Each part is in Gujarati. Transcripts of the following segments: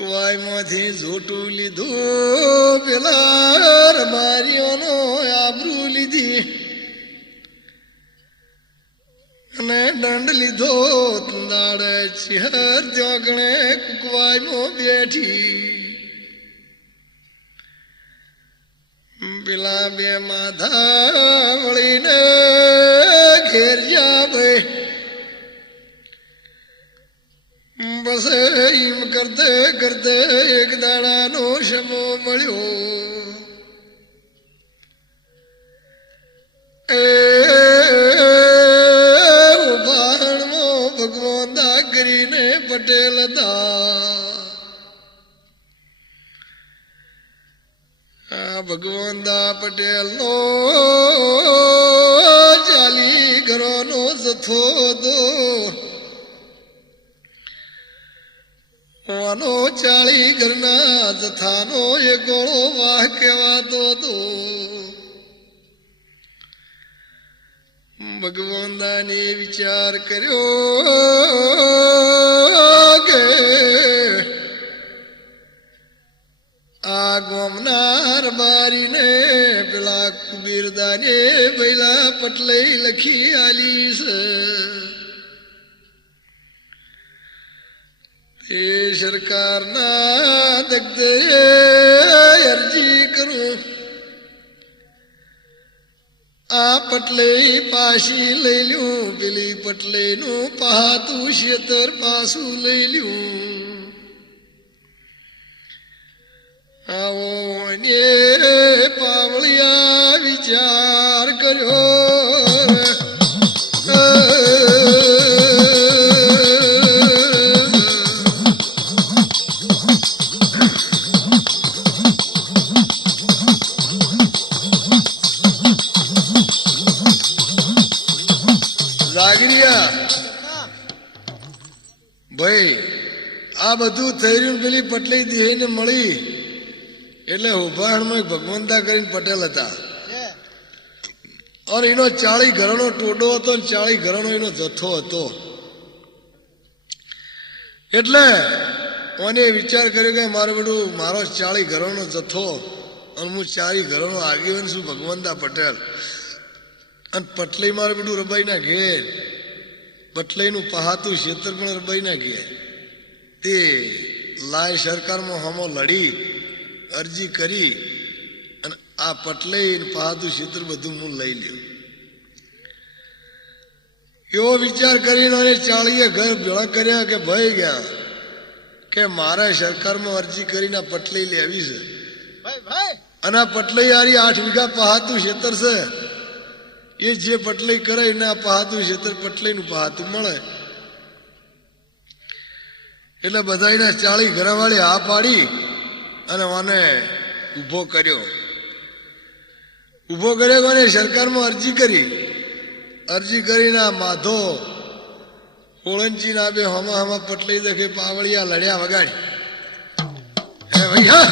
કુવાઈમાંથી ઝોટું લીધું પેલા રબારીઓનો આબરૂ લીધી અને દંડ લીધો દાડે ચિહર જોગણે કુકવાઈમાં બેઠી પેલા બે માધા વળીને ઘેર જા ભાઈ બસ એમ કરતે કરતે એક દાડાનો શમો મળ્યો એ ઉભાણમાં ભગવાન દા કરીને પટેલ હતા ભગવાન દા પટેલ નો ચાલી ઘરોનો જથ્થો હતો વાનો 40 ઘરના જથ્થાનો એ ગોળો વાહ કહેવાતો હતો ભગવાન દાને વિચાર કર્યો કે આ ગોમનાર બારીને પેલા કુબીરદાને પહેલા પટલે લખી આલી છે એ સરકારના દગદે અરજી કરું આ પટલે પાછી લઈ લ્યું પેલી પટલે નું પહાતું ક્ષેત્ર પાછું લઈ લ્યું આવો ને પાવળિયા વિચાર કર્યો ભાઈ આ બધું થઈ રહ્યું પેલી પટલી દેહને મળી એટલે ઉભાણમાં ભગવંતા કરીને પટેલ હતા અને એનો 40 ઘરનો ટોડો હતો ને 40 ઘરનો એનો જથ્થો હતો એટલે મને વિચાર કર્યો કે મારો બધું મારો 40 ઘરનો જથ્થો અને હું 40 ઘરનો આગેવાન છું ભગવંતા પટેલ અને પટલી મારે બધું રબાઈના ઘેર પટલીનું પહાતું ક્ષેત્ર પણ રબાઈના ઘેર તે લાય સરકારમાં હમો લડી અરજી કરી અને આ પટલી પહાતું ક્ષેત્ર બધું હું લઈ લ્યું એવો વિચાર કરીને 40 ઘર ભેળા કર્યા કે ભાઈ ગયા કે મારે સરકારમાં અરજી કરીને પટલી લેવી છે અને આ પટલી યારી 8 વીઘા પહાતું ક્ષેત્ર છે એ જે પટલી કરે એને આ પહાતું ક્ષેત્ર પટલીનું પહાતું મળે એટલે બધા એના 40 ઘરવાળી હા પાડી અને મને ઊભો કર્યો અને સરકારમાં અરજી કરીને આ માધો ઓળંચી ના બે હમા પટલી દેખે પાવળિયા લડ્યા વગાડી હે ભાઈ હા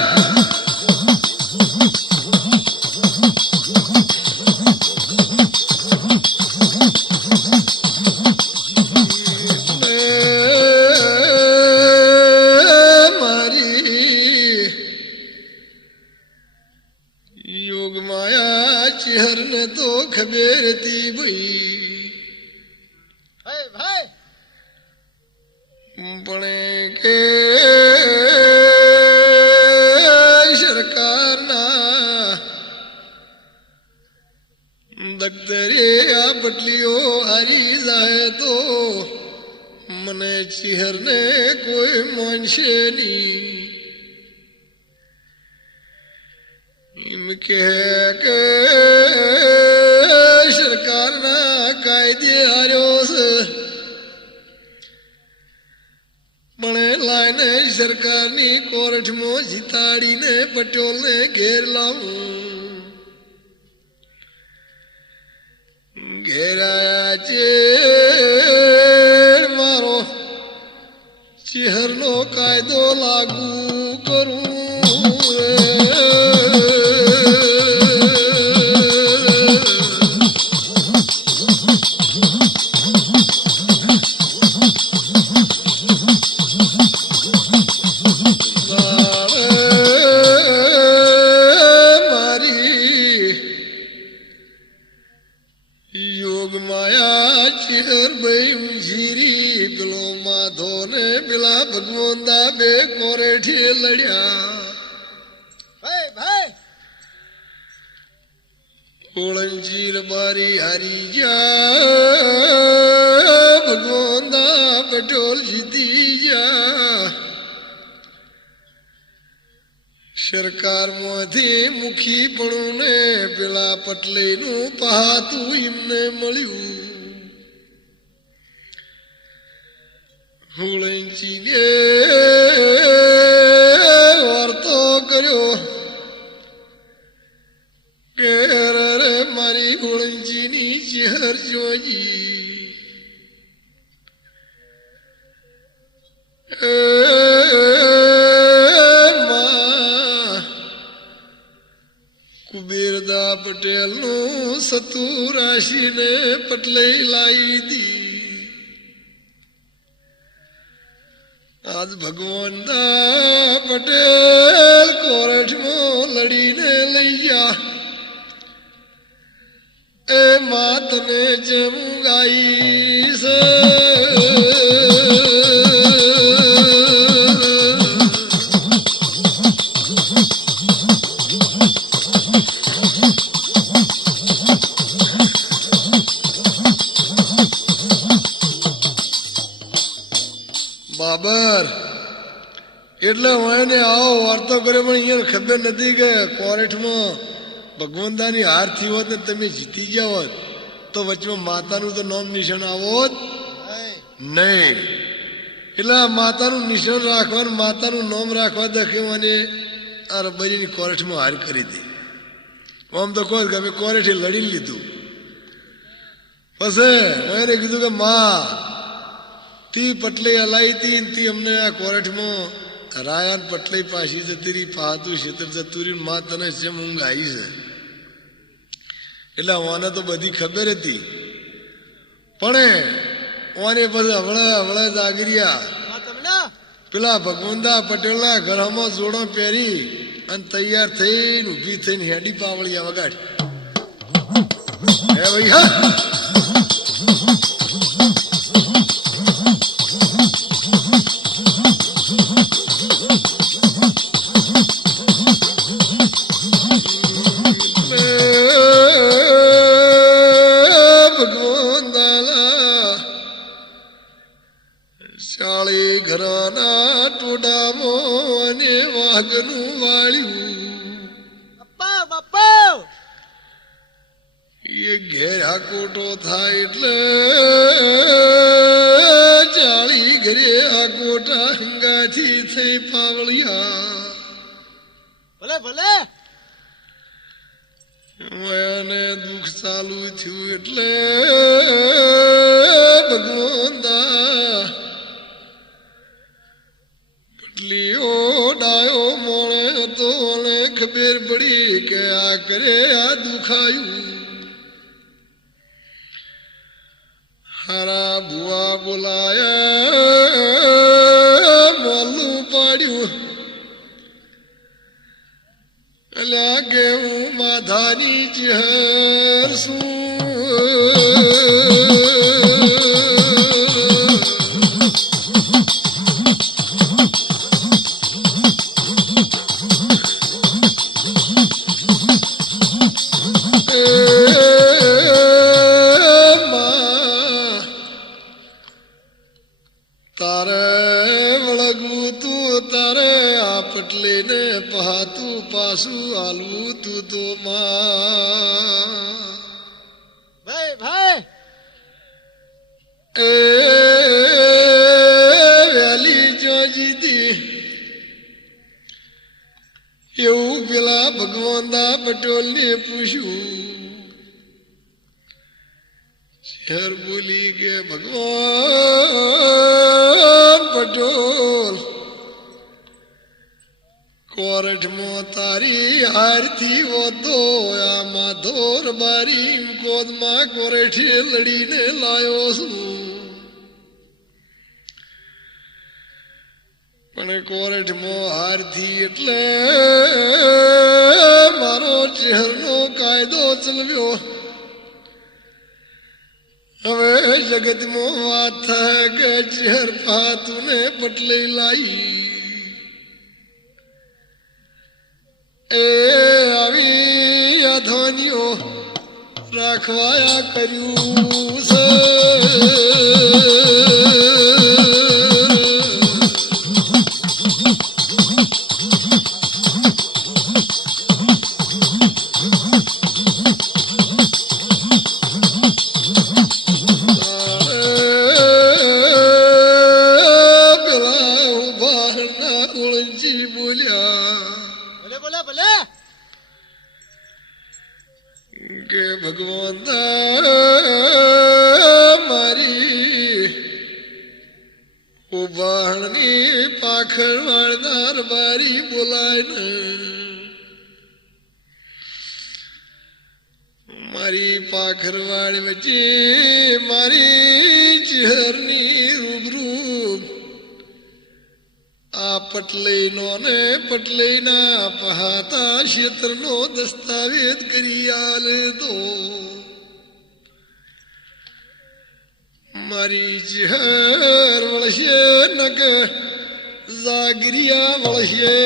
ખબર હતી ભાઈ પણ કે સરકારના દખ્તરે આ પટલીઓ હારી જાય તો મને ચિહરને કોઈ માનશે નહીં એમ કે સરકારના કાયદે હાર્યો છે પણ લાઈને સરકારની કોર્ટમાં જીતાડીને પટોલને ઘેર લાવું ઘેર આયા છે મારો ચિહરનો કાયદો લાગુ કરું માધો ને પેલા ભગવંતા બે કોરેઠી લડ્યા. ઓળંજી રબારી હારી ગયા, ભગવંતા પટોલ જીતી ગયા. સરકારમાંથી મુખી પણ ને પેલા પટલે નું પહાતું એમને મળ્યું. હોળંચીને વાર્તો કર્યો કે રે મારી હોળંચીની ચહેર જોજી. કુબેરદા પટેલ નું સતું રાશિને પટલે લાવી દી. આજ ભગવંતા પટેલ કોરઠમાં લડીને લઈ ગયા. એ માતને જેમ ગાઈ છે બાબર. એટલે હું એને આવો વાર્તો કર્યો, પણ અહીંયા ખબર નથી કે કોરેઠમાં ભગવંતાની હાર થી હોત ને તમે જીતી ગયા હોત તો વચમાં માતાનું તો નામ નિશાન આવોત નહીં. એટલે માતાનું નિશાન રાખવાનું, માતાનું નામ રાખવા દેખ્યું અને આ રબારીની કોરેઠમાં હાર કરી હતી. આમ તો કહો કે અમે કોરેઠે લડી લીધું. પછી હું એને કીધું કે માં તી પટલે હલાઈ તી તી અમને આ કોરેઠમાં રાયાન પટલે પાછી જતી રહી, પહાતું ક્ષેત્ર જતું રહ્યું. માં તને જેમ ઊંઘ આવી છે. એટલે ઓને તો બધી ખબર હતી, પણ ઓને પછી હવળે જાગર્યા. પેલા ભગવંતા પટેલના ઘરમાં જોડો પહેરી અને તૈયાર થઈને ઉભી થઈને હેડી પાવળિયા વગાડ. હે ભાઈ હા ઘરાના ટોડામાં ને વાઘનું વાળ્યું. એ ઘેર આકોટો થાય એટલે ચાળી ઘરે આકોટા હંગાથી થઈ પાવળિયા. ભલે ભલે એને દુઃખ ચાલુ થયું એટલે ભગવંતા ડાયો મોણે હતો અને ખબર પડી કે આ કરે આ દુખાયું. હારા ભુવા બોલાયા, મોલું પાડ્યું. અલ્યા કે હું માધાની ચહેર શું. પહાતું પાછું આલવું તું તો માં. ભાઈ ભાઈ એ વેલી જો જીતી એવું પેલા ભગવંતા પટેલ ને પૂછ્યું. શેર બોલી કે ભગવાન પટેલ કોરઠમાં તારી હારથી હોતો આ માધોર બારી કોદમાં કોરઠે લડીને લાયો છું. પણ કોરઠમાં હારથી એટલે મારો ચહેરનો કાયદો ચલવ્યો. હવે જગતમાં વાત થાય કે ચહેર પાતું ને પટલે લાઈ એ આવી અધોનીઓ રાખવાયા કર્યું છે કે ભગવાન મારી ઉભાણની પાખર વાળનાર બારી બોલાય ને મારી પાખર વાળી વચ્ચે મારી ચહેરની રૂબરૂ આ પટલઈનો ને પટલઈના પહાતા ક્ષેત્રનો દસ્તાવેજ કરી આલે તો મારી ચહેર વળશે નક જાગરિયા વળશે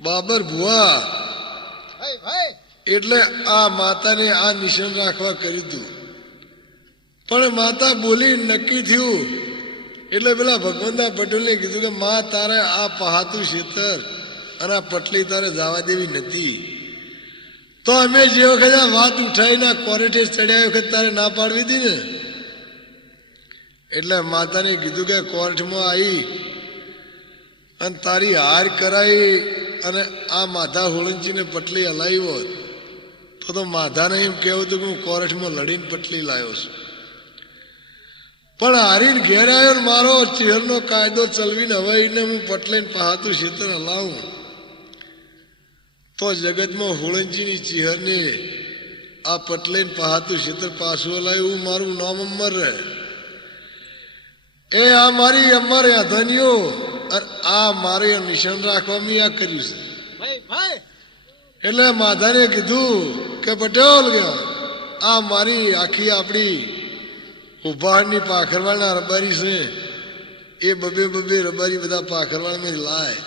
બાબર ભુવા એટલે આ માતાને આ નિશાન રાખવા કર્યું હતું પણ માતા બોલી નક્કી થયું એટલે પેલા ભગવંતા પટેલને કીધું કે માં તારે આ પહાતું ક્ષેત્ર અને આ પટલી તારે જવા દેવી નથી તો અમે જે વખત આ વાત ઉઠાવીને કોરેટે ચડ્યા વખત તારે ના પાડવી હતી ને એટલે માતાને કીધું કે કોર્ટમાં આવી અને તારી હાર કરાઈ અને આ માધા હોળંચીને પટલી હલાવી હોત તો માધાને એમ કહેવું હતું કે હું કોર્ટમાં લડીને પટલી લાવ્યો છું પણ હારીને ઘેર આવ્યો ને મારો ચહેરનો કાયદો ચલવીને હવાઈને હું પટલીને પહાતું ક્ષેત્ર હલાવું તો જગતમાં હોળંચીની ચહેરને આ પટલીને પહાતું ક્ષેત્ર પાછું હલાવ્યું મારું નામ અમર રહે એ આ મારી અમર ધનીઓ આ મારે નિશાન રાખવામાં આ કર્યું છે એટલે માધાને કીધું કે પટેલ આ મારી આખી આપણી ઉભાણની પાખરવાળના રબારી છે એ બબે રબારી બધા પાખરવાળમાં લાય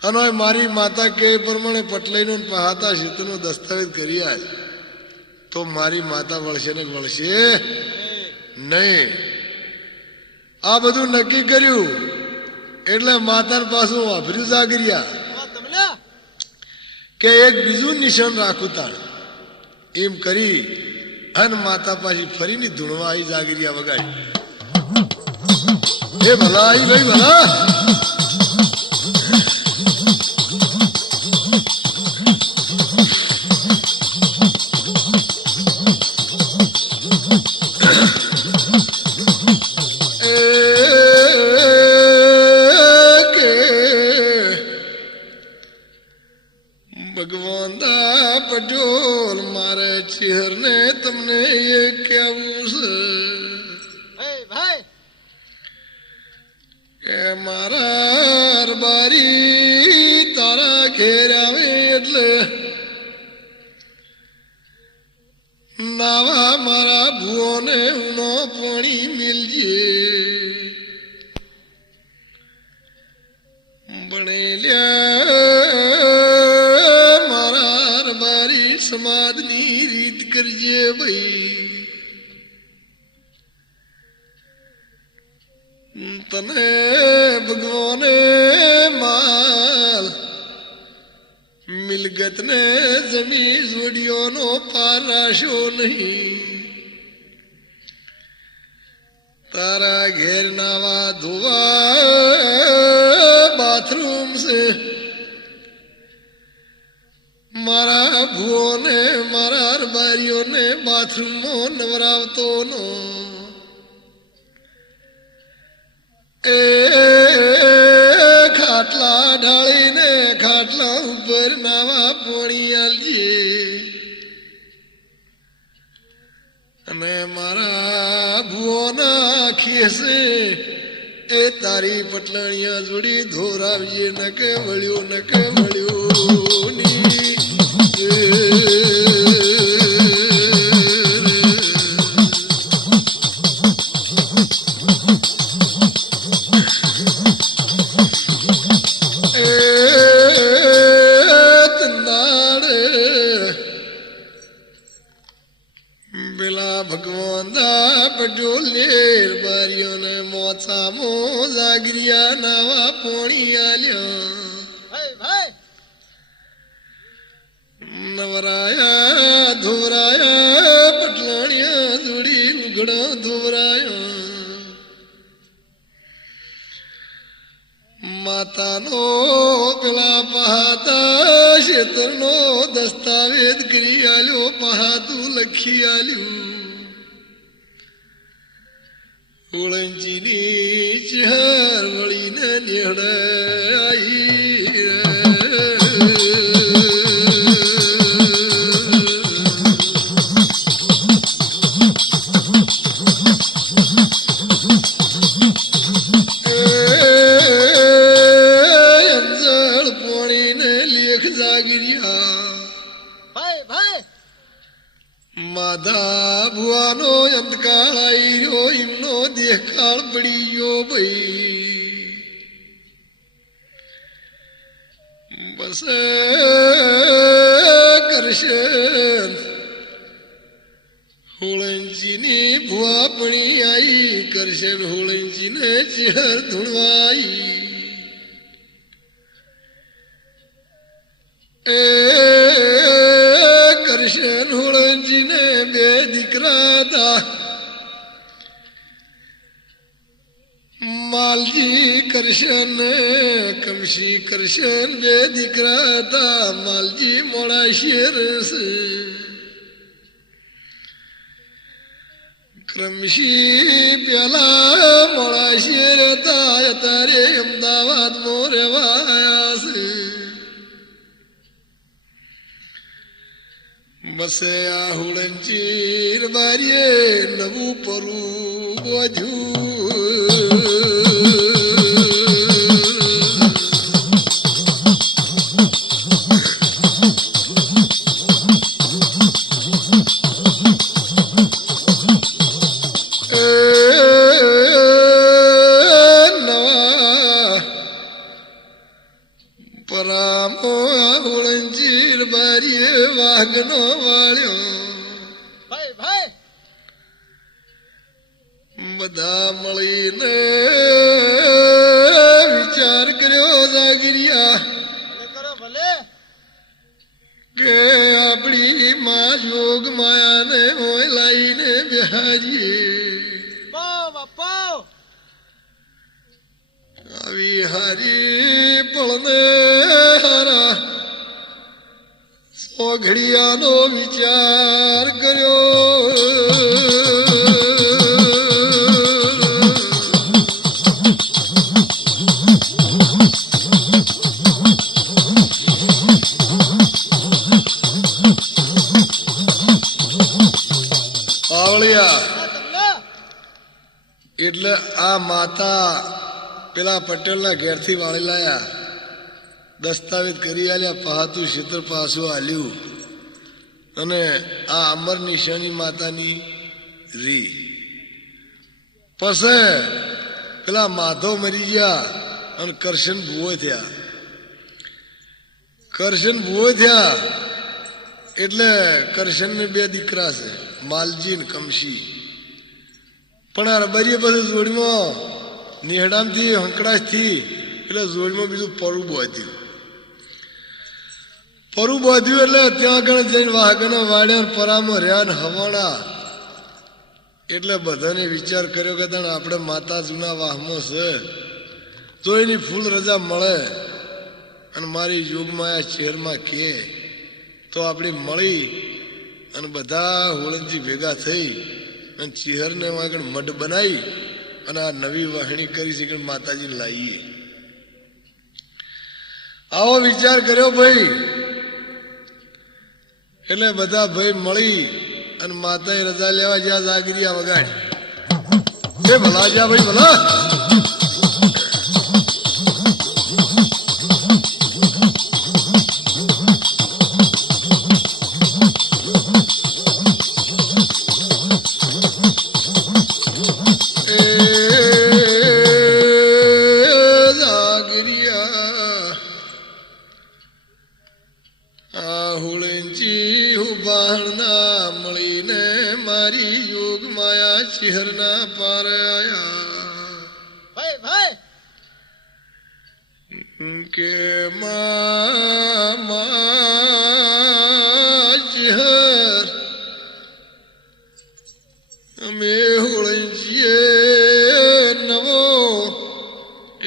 અને મારી માતા કે પ્રમાણે પટલાઈનો પહાતા ક્ષેત્રનો દસ્તાવેજ કરી આય તો મારી માતા વળશે ને વળશે નહીં આ બધું નક્કી કર્યું એટલે માતા પાછું વાપર્યું જાગરિયા કે એક બીજું નિશાન રાખું તાણ એમ કરી અને માતા પાછી ફરીને ધૂણવા આવી જાગરિયા વગાડી એ ભલા આવી ભાઈ ભલા ભગવાન પટોલ મારે ચહેર ને તમને એ કેવું છે કે મારા બારી તારા ઘેર આવે એટલે નાવા મારા ભુવોને ઉનો પાણી મિલજે ભણેલ્યા સમાજની રીત કરજે ભાઈ તને ભગવાને માલ મિલગત ને જમી જોડીઓનો પાર રાશો નહીં તારા ઘેર નાવા ધોવા બાથરૂમ છે મારા ભુવોને મારા રબારીઓને બાથરૂમમાં નવરાવતો નો એ ખાટલા ઢાળીને ખાટલા ઉપર નાવા પોણી આલજે અને હશે એ તારી પટલાણિયા જોડી ધોરાવીએ ન કે વળ્યું ન કે વળ્યું ભગવાન પટોલેર બારીઓ ને મોચામો જાગરિયા નાવા પોણી આલ્યા નવરાયા ધોરાયા પટલાણિયા જોડી લુગડા ધોરાયા માતાનો પેલા પહાતા ક્ષેત્રનો દસ્તાવેજ કરી આલ્યો પહાતું લખી આલ્યું ઓળંચીની ચહેર વળીને નિહળાઈ અંજળ પોણીને લેખ જાગર્યા માધા ભુવાનો અંતકાળ આવી રહ્યો એમનો દેહકાળ પડી ગયો ભાઈ બસ કરશે હોળંચીની ભુવા પણી આવી કરશે હોળંચીને ચેહર ધૂણવાઈ કરશન હોળંજીને બે દીકરા હતા માલજી કરશન કમશી કરશન બે દીકરા હતા માલજી મોડા શેર ક્રમશી પેલા મોડા શેર હતા અત્યારે અમદાવાદમાં રહેવાયા છે બસે આ હુળંચીર બારીએ નવું પરું બોધ્યું નવા પરામો આ હુળંચીર બારીએ વાઘનો વાળ્યો બધા મળીને વિચાર કર્યો જાગરિયા કે આપણી માં જોગ માયાને હોય લાઈને બિહારીએ આવી હારી પળને હારા સો ઘડિયાનો વિચાર કર્યો આવળિયા એટલે આ માતા પેલા પટેલના ઘેરથી વાળી લાયા દસ્તાવેજ કરી આલ્યા પહાતું ક્ષેત્ર પાછું આલ્યું અને આ અમર નિશાની માતાની રી પછી પેલા માધવ મરી ગયા અને કરશન ભૂવો થયા કરશન ભૂવો થયા એટલે કરશનને બે દીકરા છે માલજી ને કમશી પણ આ રબારીએ પછી જોડીમાં નેહડામથી હંકડાશથી એટલે જોડીમાં બીજું પરું બાંધ્યું એટલે ત્યાં આગળ જઈને વાઘના વાડ્યા પરામાં રહ્યા ને હવાણા એટલે બધાને વિચાર કર્યો કે તને આપણે માતા જૂના વાહમાં છે તો એની ફૂલ રજા મળે અને મારી યોગમાયા શહેરમાં કે તો આપણી મળી અને બધા હોળંજી ભેગા થઈ અને ચિહરને આગળ મઢ બનાવી અને આ નવી વાહણી કરી છે કે માતાજીને લાવીએ આવો વિચાર કર્યો ભાઈ એટલે બધા ભાઈ મળી અને માતાએ રજા લેવા જ્યાં જાગરિયા વગાડી એ ભલા જા ભાઈ ભલા. શહેરના પાર આયા કે ચહેર અમે હોળીએ નવો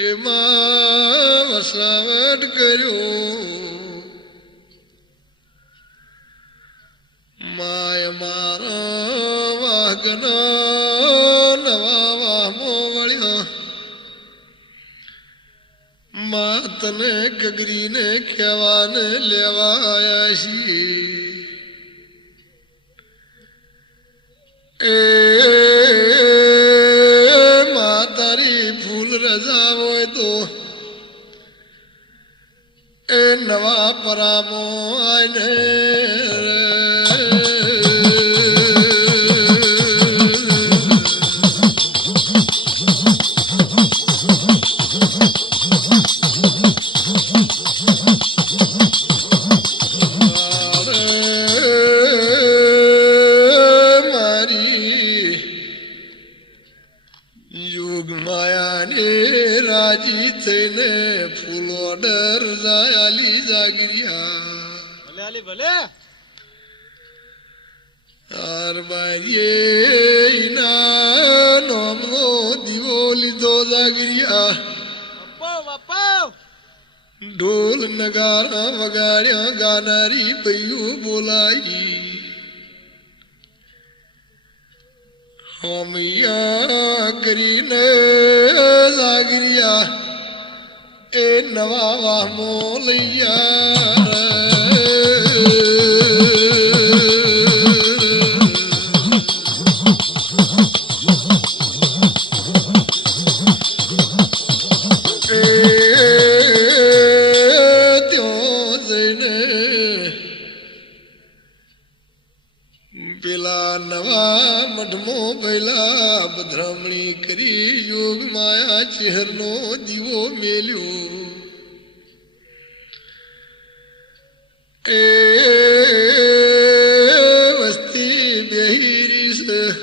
એમાં વસાવટ કર્યો માય મારા વાગના તને ગગરીને કહેવાને લેવા આવ્યા છીએ મા તારી ફૂલ રજા હોય તો એ નવા પરામો આઈને રાજી થઈને ફૂલો ડર જાયાલી જાગરિયા ભલે આર બારીએ ના નોમનો દીવો લીધો જાગરિયા ઢોલ નગારા વગાડ્યા ગાનારી બૈયું બોલાઈ હોમિયા કરીને જાગરિયા એ નવા વાહમો લૈયા પેલા નવા મઢમો પહેલા બધરામણી કરી યોગ માયા ચહેરનો દીવો મેલ્યો એ વસ્તી બેહીરી છે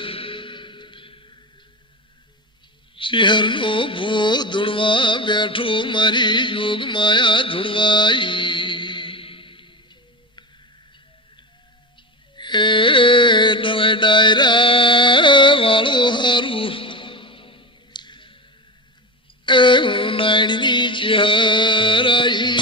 ચહેરનો ભો ધૂણવા બેઠો મારી યોગ માયા ધૂણવાઈ એ નવે ડાયરા વાળો હારું એ નાયણની ચહેરાઈ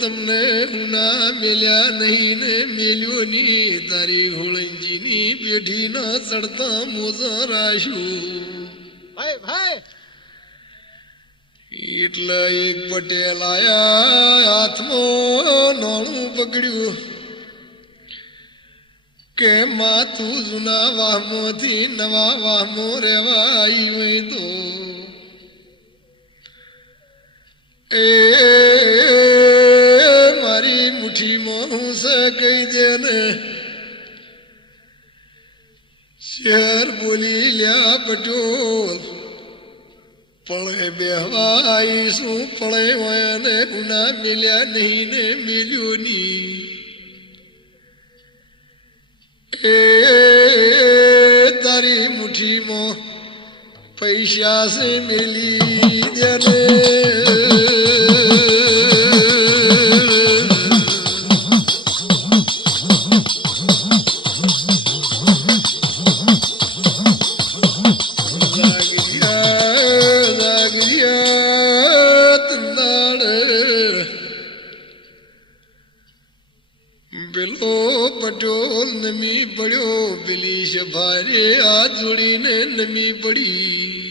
તમને ઉના મેલ્યા નહીં ને મેલ્યો ની તારી હોળંજીની પેઢી ના ચડતા મોજા રાખ્યું એટલે એક પટેલ આયા હાથમાં નોણું પકડ્યું કે માતું જૂના વાહમોથી નવા વાહમો રેવા આવી હોય તો એ મારી મુઠ્ઠીમાં હું સે કહી દે ને શેર બોલી લ્યા પટોલ પળે બેહવાઈ શું પળે હોય ને ગુના મેલ્યા નહીં ને મેલ્યો ની એ તારી મુઠ્ઠીમાં પૈસા સે મેલી દે ને પેલો પટોલ નમી પડ્યો, પેલી સભારે હાથ જોડીને નમી પડી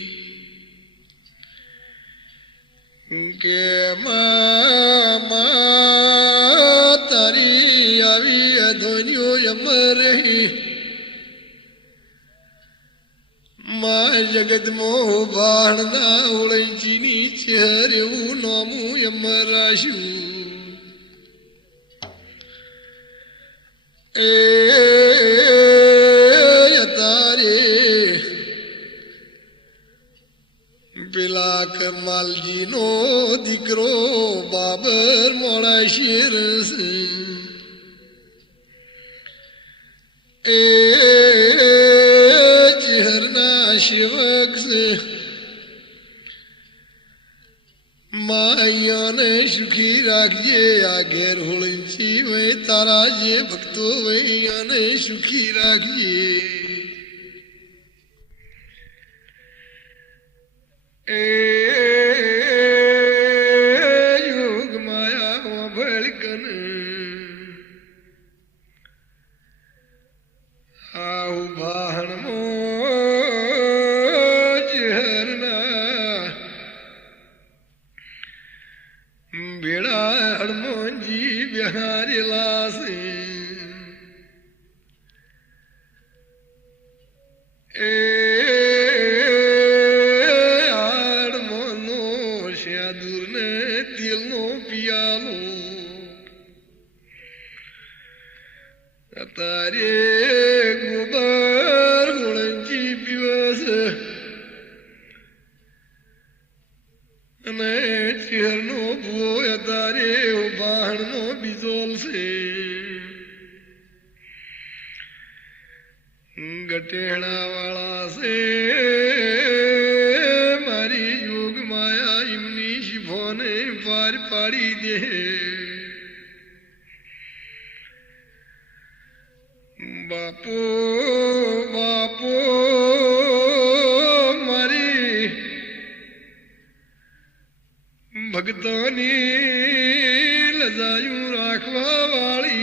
કે મા તારી આવી અધોનીઓ અમર રહી. માં જગત મો બાણના ઓળંચીની ચહેર એવું નામું અમર રાશ્યું. એ તારે પેલા કમાલજી નો દીકરો બાબર મોડા શેર એ ચહેરના સેવક છે. માયાને સુખી રાખજે આ ઘેર હોળંચી વય તારા જે ભક્તો વૈયાને સુખી રાખજે. એ યોગ માયા ભળકન આહુ ભાણમો ભેળા હડમોજી બિહારેલા છે. એ હડમોનો શાદુર ને તેલનો પિયાલો તારે ગોબર હોળંચી પીવસ અને ચેરનો ભૂવો તારે બાણનો બીજોલ છે. ગટેણા વાળા છે મારી યોગ માયા એમની શિભોને પાર પાડી દે. બાપો બાપો મારી ભક્તોની લજાયું રાખવા વાળી.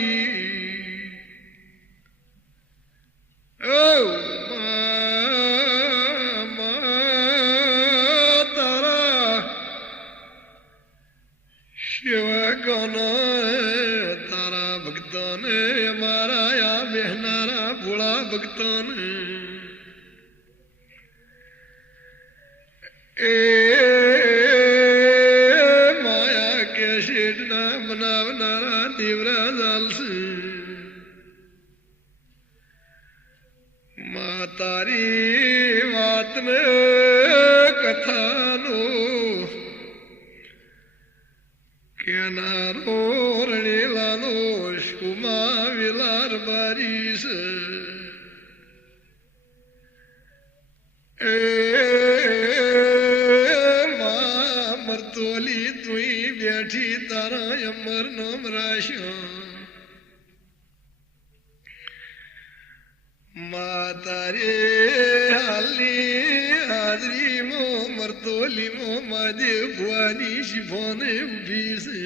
ઓ તારા સેવકોને તારા ભક્તોને અમારા આ બહેનારા ભોળા ભક્તોને એ બનાવનારા દેવરા ચાલશે. મા તારી વાતને કથાનો કેનારો રણેલાનો શુમા વેલાર બારી છે. એ મરતોલી તુઈ બેઠી તારા અમર નામ રાશ્યો. મા તારે હાલની હાજરી મો મરતોલી મો મહાદેવ ભુવાની શિફોને ઉભી છે.